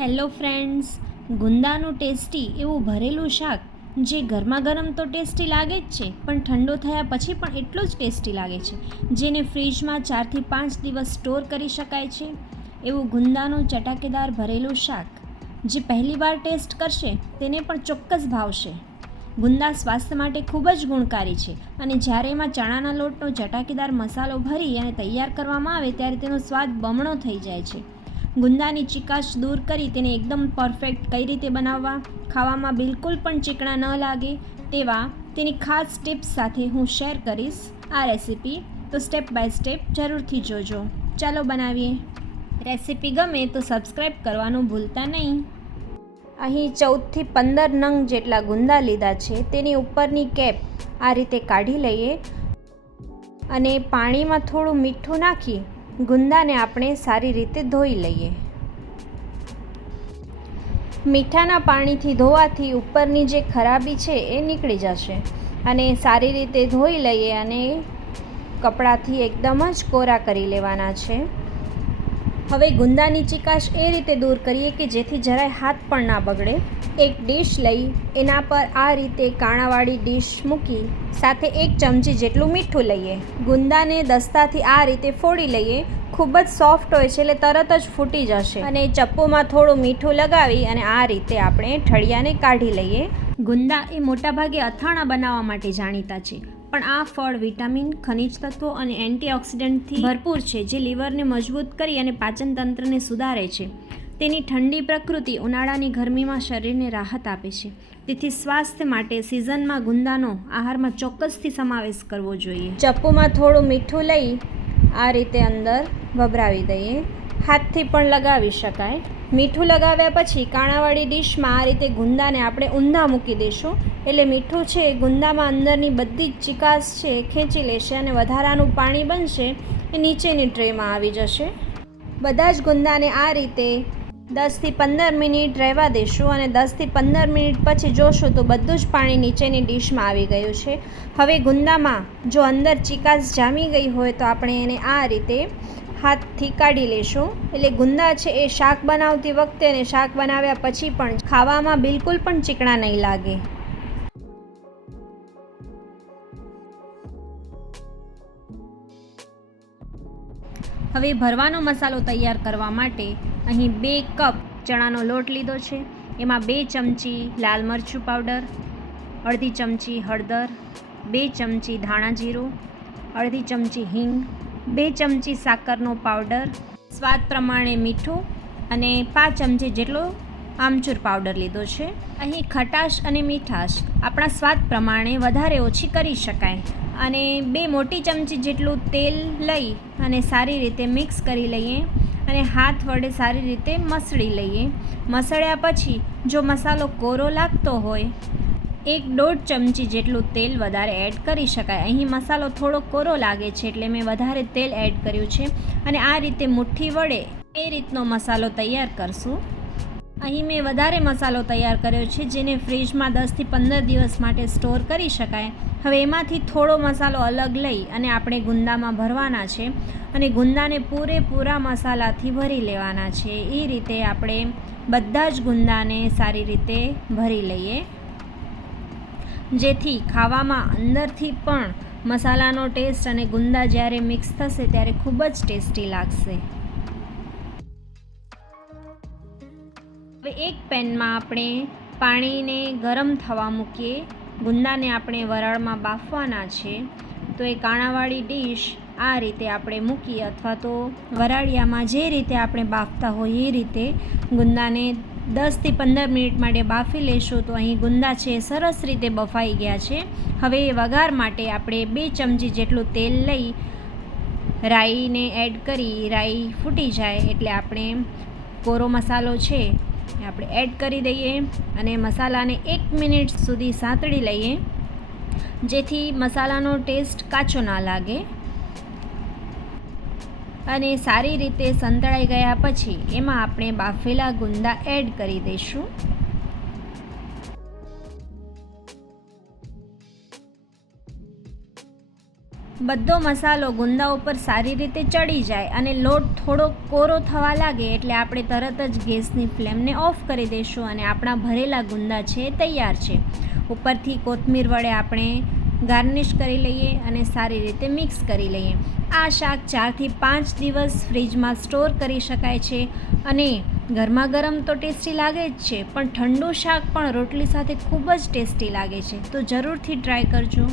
Hello friends, ગુંદાનું tasty એવું ભરેલું શાક જે ગરમા ગરમ તો ટેસ્ટી લાગે જ છે, પણ ઠંડો થયા પછી પણ એટલો જ ટેસ્ટી લાગે છે, જેને ફ્રીજમાં 4 થી 5 દિવસ સ્ટોર કરી શકાય છે. એવું ગુંદાનું ચટાકેદાર ભરેલું શાક જે પહેલીવાર ટેસ્ટ કરશે તેને પણ ચોક્કસ ભાવશે. ગુંદા સ્વાસ્થ્ય માટે ખૂબ જ ગુણકારી છે અને જ્યારે એમાં ચણાના લોટનો ચટાકેદાર મસાલો ભરી અને તૈયાર કરવામાં આવે ત્યારે તેનો સ્વાદ બમણો થઈ જાય છે. ગુંદાની ચીકાશ દૂર કરી તેને એકદમ પરફેક્ટ કઈ રીતે બનાવવા, ખાવામાં બિલકુલ પણ ચીકણા ન લાગે તેવા તેની ખાસ ટિપ્સ સાથે હું શેર કરીશ આ રેસીપી, તો સ્ટેપ બાય સ્ટેપ જરૂરથી જોજો. ચાલો બનાવીએ. રેસીપી ગમે તો સબસ્ક્રાઈબ કરવાનું ભૂલતા નહીં. અહીં 14 થી 15 નંગ જેટલા ગુંદા લીધા છે. તેની ઉપરની કેપ આ રીતે કાઢી લઈએ અને પાણીમાં થોડું મીઠું નાખી ગુંદાને આપણે સારી રીતે ધોઈ લઈએ. મીઠાના પાણીથી ધોવાથી ઉપરની જે ખરાબી છે એ નીકળી જશે અને સારી રીતે ધોઈ લઈએ અને કપડાથી એકદમ જ કોરા કરી લેવાના છે. હવે ગુંદાની ચીકાશ એ રીતે દૂર કરીએ કે જેથી જરાય હાથ પણ ના બગડે. એક ડીશ લઈ એના પર આ રીતે કાણાવાળી ડીશ મૂકી સાથે 1 ચમચી જેટલું મીઠું લઈએ. ગુંદાને દસ્તાથી આ રીતે ફોડી લઈએ. ખૂબ જ સોફ્ટ હોય છે એટલે તરત જ ફૂટી જશે અને ચપ્પુમાં થોડું મીઠું લગાવી અને આ રીતે આપણે ઠળિયાને કાઢી લઈએ. ગુંદા એ મોટાભાગે અથાણા બનાવવા માટે જાણીતા છે, પણ આ ફળ વિટામિન, ખનિજ તત્વો અને એન્ટીઓક્સિડન્ટથી ભરપૂર છે જે લીવરને મજબૂત કરી અને પાચન તંત્રને સુધારે છે. તેની ઠંડી પ્રકૃતિ ઉનાળાની ગરમીમાં શરીરને રાહત આપે છે, તેથી સ્વાસ્થ્ય માટે સિઝનમાં ગુંદાનો આહારમાં ચોક્કસથી સમાવેશ કરવો જોઈએ. ચપ્પુમાં થોડું મીઠું લઈ આ રીતે અંદર ભભરાવી દઈએ. હાથથી પણ લગાવી શકાય. મીઠું લગાવ્યા પછી કાણાવાળી ડીશમાં આ રીતે ગુંદાને આપણે ઊંધા મૂકી દઈશું, એટલે મીઠું છે એ ગુંદામાં અંદરની બધી જ ચીકાશ છે એ ખેંચી લેશે અને વધારાનું પાણી બનશે એ નીચેની ટ્રેમાં આવી જશે. બધા જ ગુંદાને આ રીતે 10 થી 15 મિનિટ રહેવા દઈશું અને 10 થી 15 મિનિટ પછી જોશું તો બધું જ પાણી નીચેની ડીશમાં આવી ગયું છે. હવે ગુંદામાં જો અંદર ચીકાશ જામી ગઈ હોય તો આપણે એને આ રીતે હાથથી કાઢી લેશું, એટલે ગુંદા છે એ શાક બનાવતી વખતે અને શાક બનાવ્યા પછી પણ ખાવામાં બિલકુલ પણ ચીકણા નહીં લાગે. હવે ભરવાનો મસાલો તૈયાર કરવા માટે અહીં 2 કપ ચણાનો લોટ લીધો છે. એમાં 2 ચમચી લાલ મરચું પાવડર, અડધી ચમચી હળદર, 2 ચમચી ધાણા જીરું, અડધી ચમચી હિંગ, 2 ચમચી સાકરનો પાવડર, સ્વાદ પ્રમાણે મીઠું અને 5 ચમચી જેટલો આમચૂર પાવડર લીધો છે. અહીં ખટાશ અને મીઠાશ આપણા સ્વાદ પ્રમાણે વધારે ઓછી કરી શકાય. અને 2 મોટી ચમચી જેટલું તેલ લઈ અને સારી રીતે મિક્સ કરી લઈએ અને હાથ વડે સારી રીતે મસળી લઈએ. મસળ્યા પછી જો મસાલો કોરો લાગતો હોય 1-1.5 ચમચી જેટલું તેલ વધારે એડ કરી શકાય. અહીં મસાલો થોડો કોરો લાગે છે એટલે મેં વધારે તેલ એડ કર્યું છે અને આ રીતે મુઠ્ઠી વડે એ રીતનો મસાલો તૈયાર કરશું. અહીં મેં વધારે મસાલો તૈયાર કર્યો છે જેને ફ્રીજમાં 10 થી 15 દિવસ માટે સ્ટોર કરી શકાય. હવે એમાંથી થોડો મસાલો અલગ લઈ અને આપણે ગુંદામાં ભરવાના છે અને ગુંદાને પૂરેપૂરા મસાલાથી ભરી લેવાના છે. એ રીતે આપણે બધા જ ગુંદાને સારી રીતે ભરી લઈએ, જેથી ખાવામાં અંદરથી પણ મસાલાનો ટેસ્ટ અને ગુંદા જ્યારે મિક્સ થશે ત્યારે ખૂબ જ ટેસ્ટી લાગશે. હવે એક પેનમાં આપણે પાણીને ગરમ થવા મૂકીએ. ગુંદાને આપણે વરાળમાં બાફવાના છે, તો એ કાણાવાળી ડીશ આ રીતે આપણે મૂકી અથવા તો વરાળિયામાં જે રીતે આપણે બાફતા હોઈએ એ રીતે ગુંદાને 10 થી 15 મિનિટ માટે બાફી લેશું. તો અહીં ગુંદા છે સરસ રીતે બફાઈ ગયા છે. હવે વઘાર માટે આપણે 2 ચમચી જેટલું તેલ લઈ રાઈને એડ કરી રાઈ ફૂટી જાય એટલે આપણે કોરો મસાલો છે એ આપણે એડ કરી દઈએ અને મસાલાને 1 મિનિટ સુધી સાંતળી લઈએ, જેથી મસાલાનો ટેસ્ટ કાચો ના લાગે. અને સારી રીતે સંતળાઈ ગયા પછી એમાં આપણે બાફેલા ગુંદા એડ કરી દઈશું. બધો મસાલો ગુંદા ઉપર સારી રીતે ચડી જાય અને લોટ થોડો કોરો થવા લાગે એટલે આપણે તરત જ ગેસની ફ્લેમને ઓફ કરી દઈશું અને આપણા ભરેલા ગુંદા છે એ તૈયાર છે. ઉપરથી કોથમીર વડે આપણે ગાર્નિશ કરી લઈએ અને સારી રીતે મિક્સ કરી લઈએ. આ શાક 4થી 5 દિવસ ફ્રીજમાં સ્ટોર કરી શકાય છે અને ગરમા ગરમ તો ટેસ્ટી લાગે જ છે, પણ ઠંડુ શાક પણ રોટલી સાથે ખૂબ જ ટેસ્ટી લાગે છે. તો જરૂરથી ટ્રાય કરજો.